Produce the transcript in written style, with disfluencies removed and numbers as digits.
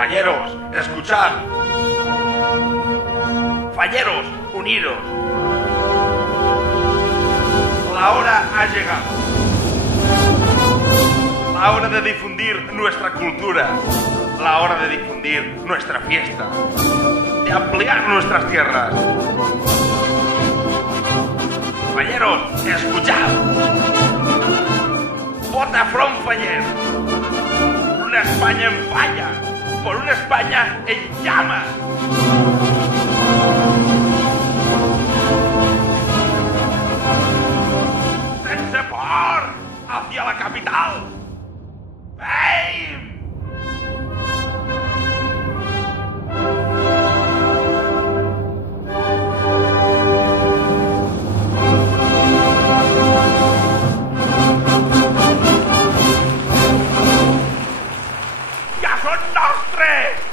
Falleros, escuchad. Falleros, unidos. La hora ha llegado. La hora de difundir nuestra cultura. La hora de difundir nuestra fiesta. De ampliar nuestras tierras. Falleros, escuchad. Vota Front Faller. Por una España en falla. Por una España en llamas. Sense por hacia la capital. ¡Fame! Ja són nostres!